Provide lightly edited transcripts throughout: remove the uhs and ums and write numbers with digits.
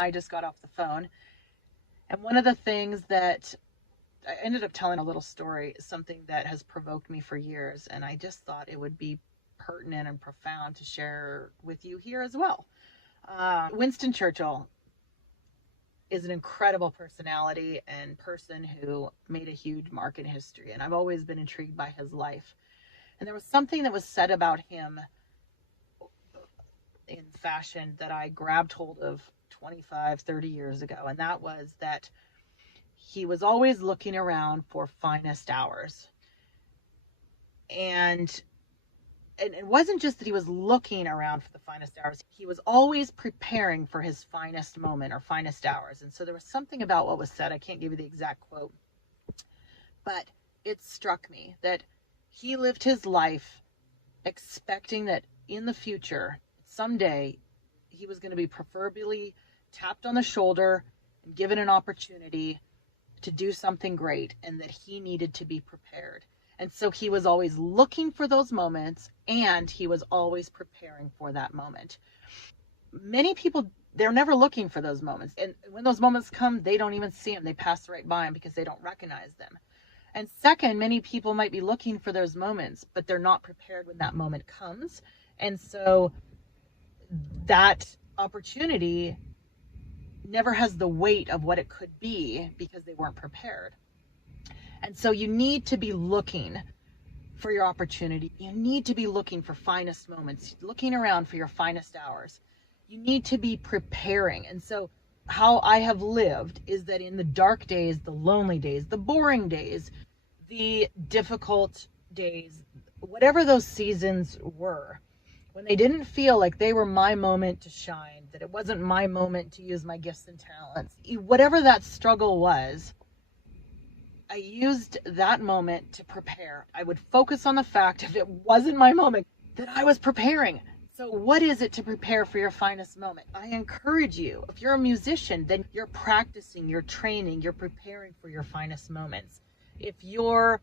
I just got off the phone. And one of the things that I ended up telling a little story, something that has provoked me for years, and I just thought it would be pertinent and profound to share with you here as well. Winston Churchill is an incredible personality and person who made a huge mark in history, and I've always been intrigued by his life. And there was something that was said about him in fashion that I grabbed hold of 25, 30 years ago, and that was that he was always looking around for finest hours. And it wasn't just that he was looking around for the finest hours. He was always preparing for his finest moment or finest hours. And so there was something about what was said. I can't give you the exact quote, but it struck me that he lived his life expecting that in the future, someday, he was going to be proverbially tapped on the shoulder and given an opportunity to do something great, and that he needed to be prepared. And so he was always looking for those moments, and he was always preparing for that moment. Many people, they're never looking for those moments. And when those moments come, they don't even see them. They pass right by them because they don't recognize them. And second, many people might be looking for those moments, but they're not prepared when that moment comes. And so that opportunity never has the weight of what it could be because they weren't prepared. And so you need to be looking for your opportunity. You need to be looking for finest moments, looking around for your finest hours. You need to be preparing. And so how I have lived is that in the dark days, the lonely days, the boring days, the difficult days, whatever those seasons were, when they didn't feel like they were my moment to shine, that it wasn't my moment to use my gifts and talents, whatever that struggle was, I used that moment to prepare. I would focus on the fact, if it wasn't my moment, that I was preparing. So what is it to prepare for your finest moment? I encourage you, if you're a musician, then you're practicing, you're training, you're preparing for your finest moments. If you're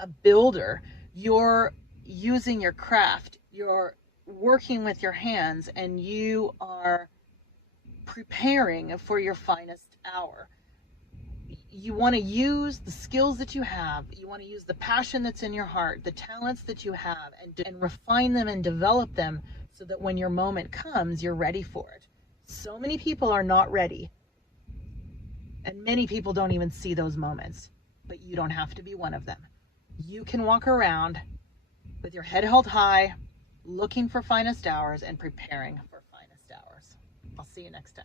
a builder, you're using your craft, you're working with your hands, and you are preparing for your finest hour. You want to use the skills that you have. You want to use the passion that's in your heart, the talents that you have, and refine them and develop them so that when your moment comes, you're ready for it. So many people are not ready, and many people don't even see those moments, but you don't have to be one of them. You can walk around with your head held high, looking for finest hours and preparing for finest hours. I'll see you next time.